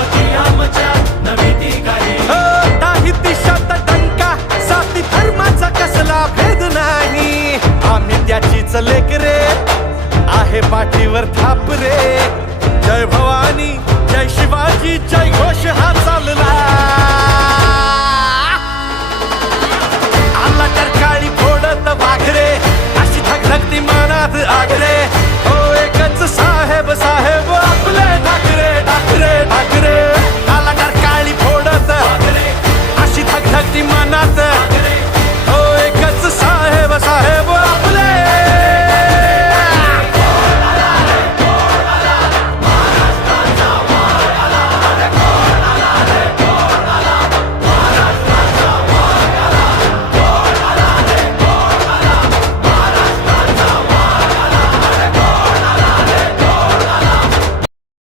छत्रपती आमच्या नवी ती काही काही दिशात डंका जाती धर्माचा कसला भेद नाही आम्ही त्याचीच लेकरे आहे पाठीवर थाप रे जय भवानी जय शिवाजी जय घोष हा चालला